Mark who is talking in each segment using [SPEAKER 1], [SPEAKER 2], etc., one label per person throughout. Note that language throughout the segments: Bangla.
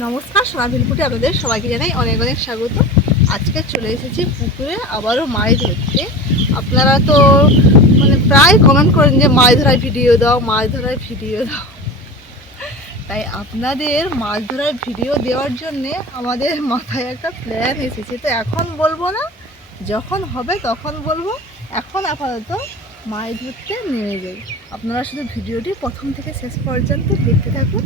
[SPEAKER 1] নমস্কার সোনাঝুলপুটে আপনাদের সবাইকে জানাই অনেক অনেক স্বাগত। আজকে চলে এসেছি পুকুরে আবারও মাছ ধরতে। আপনারা তো মানে প্রায় কমেন্ট করেন যে মাছ ধরার ভিডিও দাও, মাছ ধরার ভিডিও দাও। তাই আপনাদের মাছ ধরার ভিডিও দেওয়ার জন্যে আমাদের মাথায় একটা প্ল্যান এসেছে। তো এখন বলব না, যখন হবে তখন বলব। এখন আপাতত মাছ ধরতে নেমে যাই। আপনারা শুধু ভিডিওটি প্রথম থেকে শেষ পর্যন্ত দেখতে থাকুন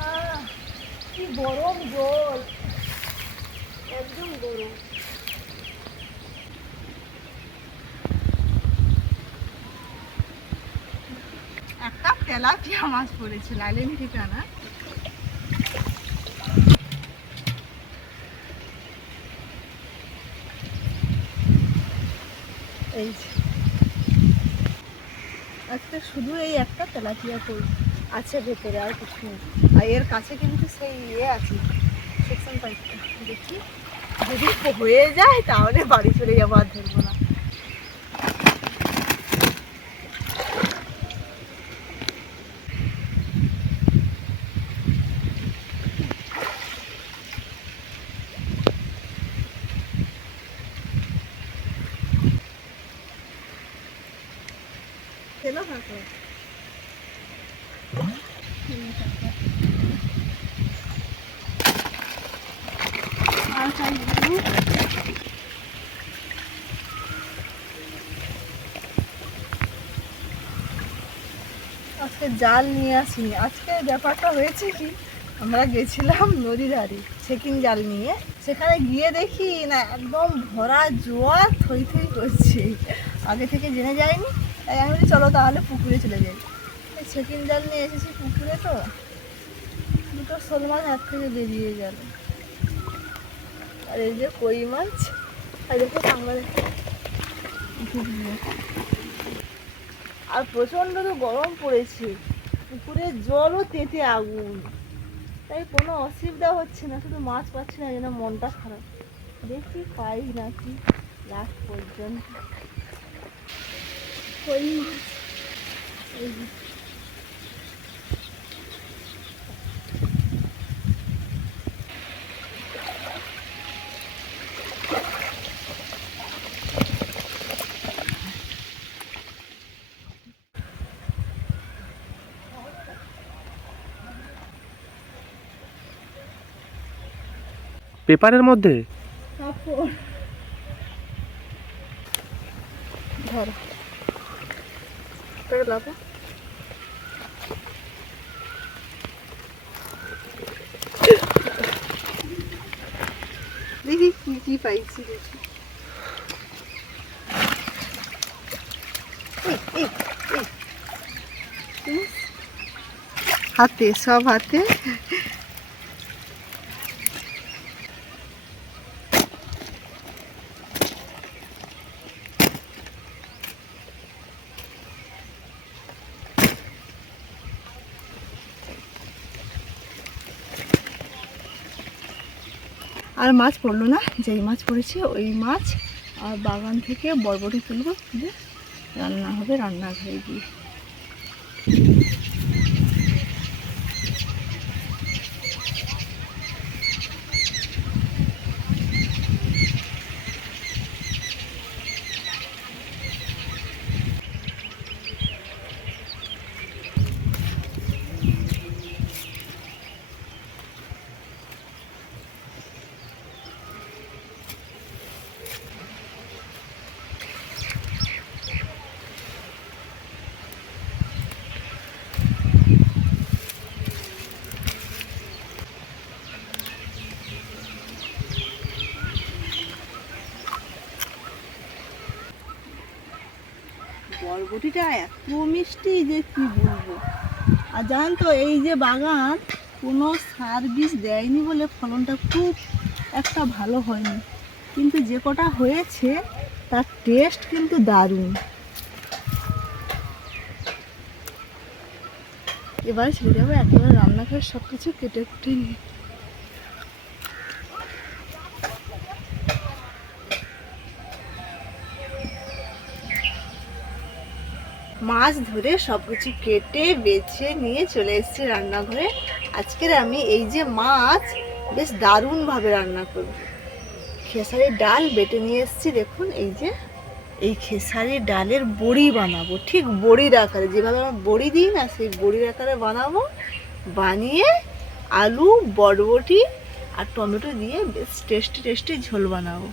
[SPEAKER 1] আহ, কি গরম জল একদম গরম একটা তেলাপিয়া মাছ পড়েছে লাইলেন ঠিকানা এই। আজকে শুধু এই একটা তেলাপিয়া পড়ি আছে ভেতরে আর কিছু আর এর কাছে কিন্তু সেই ইয়ে আছে সেকশন পাইপটা দেখি, যদি হয়ে যায় তাহলে বাড়ি চলে যাব আর ধরবো না খেলো থাকো আর আজকে জাল নিয়ে আসিনি। আজকে ব্যাপারটা হয়েছে কি, আমরা গেছিলাম নদীর ধারে চেকিং জাল নিয়ে। সেখানে গিয়ে দেখি না, একদম ভরা জোয়ার থই থই করছে। আগে থেকে জেনে যায়নি, তাই আমি বলি চলো তাহলে পুকুরে চলে যাই। চেকিং জাল নিয়ে এসেছি পুকুরে তো। দুটো শোল মাছ হাত থেকে বেরিয়ে গেল। আর এই যে কই মাছ? আর দেখো কাঁকড়া আর প্রচণ্ড তো গরম পড়েছে। পুকুরের জলও তেঁতে আগুন। তাই কোনো অসুবিধা হচ্ছে না, শুধু মাছ পাচ্ছি না যেন মনটা খারাপ। দেখি পাই নাকি লাস্ট পর্যন্ত। কই মাছ? এই
[SPEAKER 2] পেপারের মধ্যে?
[SPEAKER 1] কি কি পাইছি। হাতে সব হাতে। আর মাছ পড়ল না, যেই মাছ পড়েছে ওই মাছ, আর বাগান থেকে বরবটি তুলবো তুলে রান্না হবে রান্নাঘরে গিয়ে। বরবটিটা এত মিষ্টি যে কি বলব? আর জানেন তো, এই যে বাগান কোনো সার বীজ দেয়নি বলে ফলনটা খুব একটা ভালো হয়নি। কিন্তু যে কটা হয়েছে, তার টেস্ট কিন্তু দারুণ। এবার ছেড়ে যাব, একেবারে রান্না করে সব কিছু কেটে কুটে নিয়ে। মাছ ধরে সব কিছু কেটে, বেছে নিয়ে চলে এসেছি রান্নাঘরে। আজকের আমি এই যে মাছ, বেশ দারুণভাবে রান্না করব। খেসারির ডাল বেটে নিয়ে এসেছি, দেখুন এই যে। এই খেসারির ডালের বড়ি বানাবো, ঠিক বড়ির আকারে। যেভাবে আমরা বড়ি দিই না, সেই বড়ির আকারে বানাবো। বানিয়ে আলু, বরবটি আর টমেটো দিয়ে বেশ টেস্টি টেস্টি ঝোল বানাবো।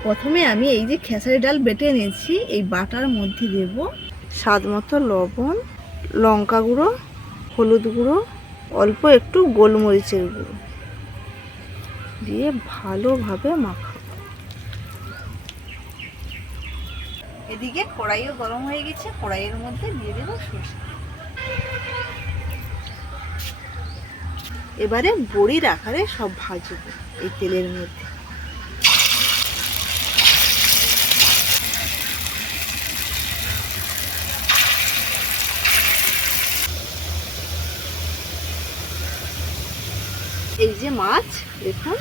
[SPEAKER 1] প্রথমে আমি এই যে খেসারি ডাল বেটে নিয়েছি এই বাটার মধ্যে দেব স্বাদ মতো লবণ, লঙ্কা গুঁড়ো, হলুদ গুঁড়ো, অল্প একটু গোলমরিচের গুঁড়ো দিয়ে ভালোভাবে মাখাবো। এদিকে কড়াইও গরম হয়ে গেছে, কড়াইয়ের মধ্যে দিয়ে দেবো সরষে। এবারে বড়ির আকারে সব ভাজবো এই তেলের মধ্যে। যে মাছ, দেখুন।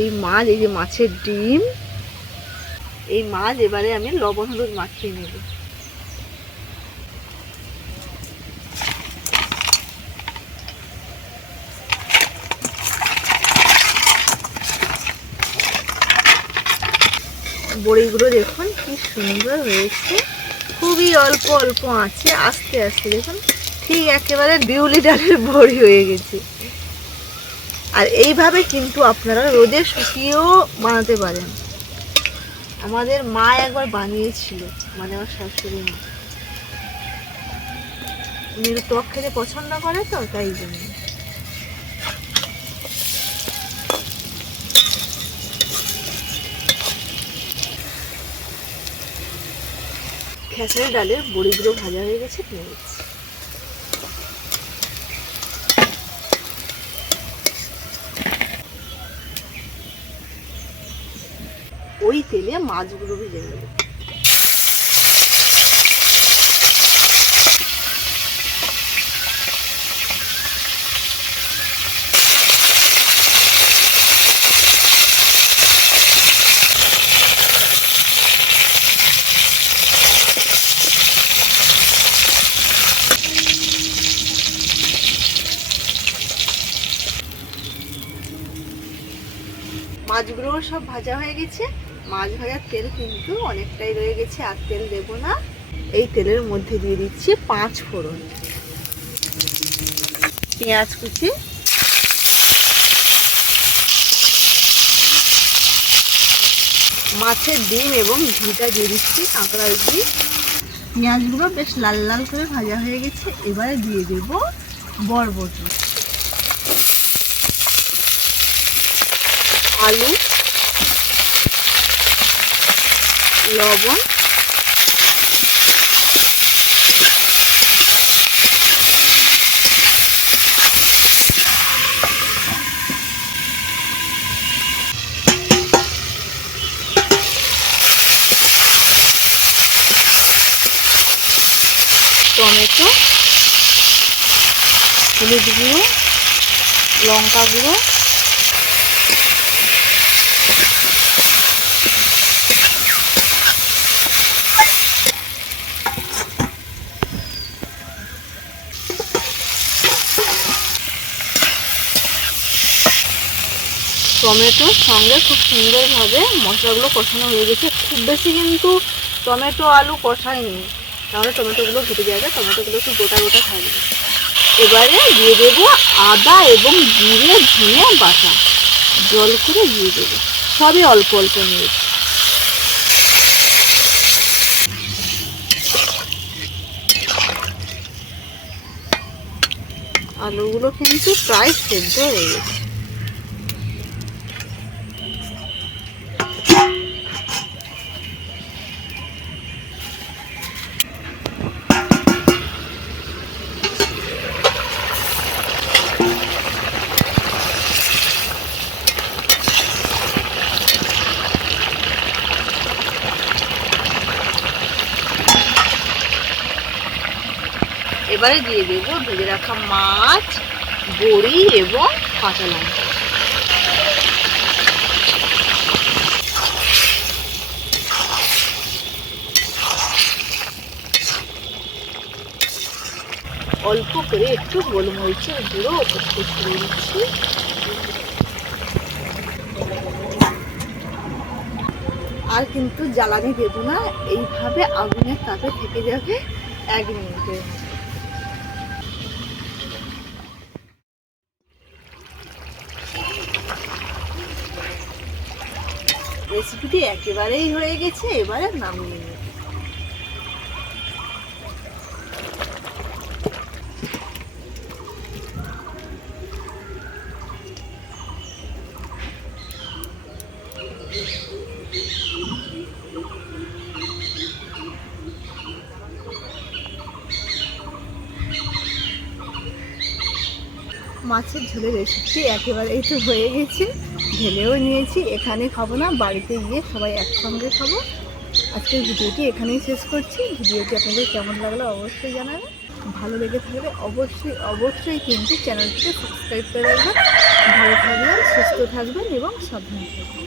[SPEAKER 1] এই মাছ, এই যে মাছের ডিম, এই মাছ এবারে আমি লবণ হলুদ মাখিয়ে নেব। বড়িগুলো দেখুন, কি সুন্দর হয়েছে। খুবই অল্প অল্প আছে আস্তে আস্তে দেখুন, ঠিক একেবারে বিউলি ডালের বড়ি হয়ে গেছে। আর এইভাবে কিন্তু আপনারা রোদে শুকিয়েও বানাতে পারেন। আমাদের মা একবার বানিয়েছিল মানে আমার শাশুড়ি মা। উনি টক খেতে পছন্দ করে তো, তাই জন্য। খেসারি ডালের বড়িগুলো ভাজা হয়ে গেছে তুলে ওই তেলে মাছগুলো ভেজে নেব। মাছগুলো সব ভাজা হয়ে গেছে। মাছ ভাজার তেল কিন্তু অনেকটাই রয়ে গেছে, আর তেল দেব না। এই তেলের মধ্যে দিয়ে দিচ্ছি পাঁচ ফোড়ন। পেঁয়াজ কুচি। মাছের ডিম এবং ঘিটা দিয়ে দিচ্ছি কাঁকড়ার ঘি পেঁয়াজগুলো বেশ লাল লাল করে ভাজা হয়ে গেছে, এবারে দিয়ে দেব বরবটি। আলু। লবণ। টমেটো হলুদ গুঁড়ো লঙ্কা গুঁড়ো। টমেটোর সঙ্গে খুব সুন্দরভাবে মশলাগুলো কষানো হয়ে গেছে। খুব বেশি কিন্তু টমেটো আলু কষায়নি। তাহলে টমেটোগুলো ঘুটে যাবে, টমেটোগুলো একটু গোটা গোটা থাকবে এবারে দিয়ে দেবো আদা এবং জিরে ধনে বাটা। জল করে দিয়ে দেবো। সবই অল্প অল্প নিয়েছি আলুগুলো কিন্তু প্রায় সেদ্ধ হয়ে গেছে। এবারে দিয়ে দেব ভেজে রাখা মাছ, বড়ি এবং কাঁচা লঙ্কা। অল্প করে একটু গোলমরিচের গুঁড়ো ওপর করে দিচ্ছি। আর কিন্তু জ্বালানি দেবো না, এইভাবে আগুনের তাতে থেকে যাবে এক মিনিটের মধ্যে রেসিপিটি একেবারেই হয়ে গেছে এবারে নামিয়ে নেব মাছের ঝোলের রেসিপি একেবারেই তো হয়ে গেছে। ঢেলেও নিয়েছি। এখানে খাব না, বাড়িতে গিয়ে সবাই একসঙ্গে খাব। আজকের ভিডিওটি এখানেই শেষ করছি। ভিডিওটি আপনাদের কেমন লাগল অবশ্যই জানাবেন। ভালো লেগে থাকলে অবশ্যই অবশ্যই কিন্তু চ্যানেলটিকে সাবস্ক্রাইব করে রাখবেন। ভালো থাকবেন, সুস্থ থাকবেন এবং সাবধানে থাকবেন।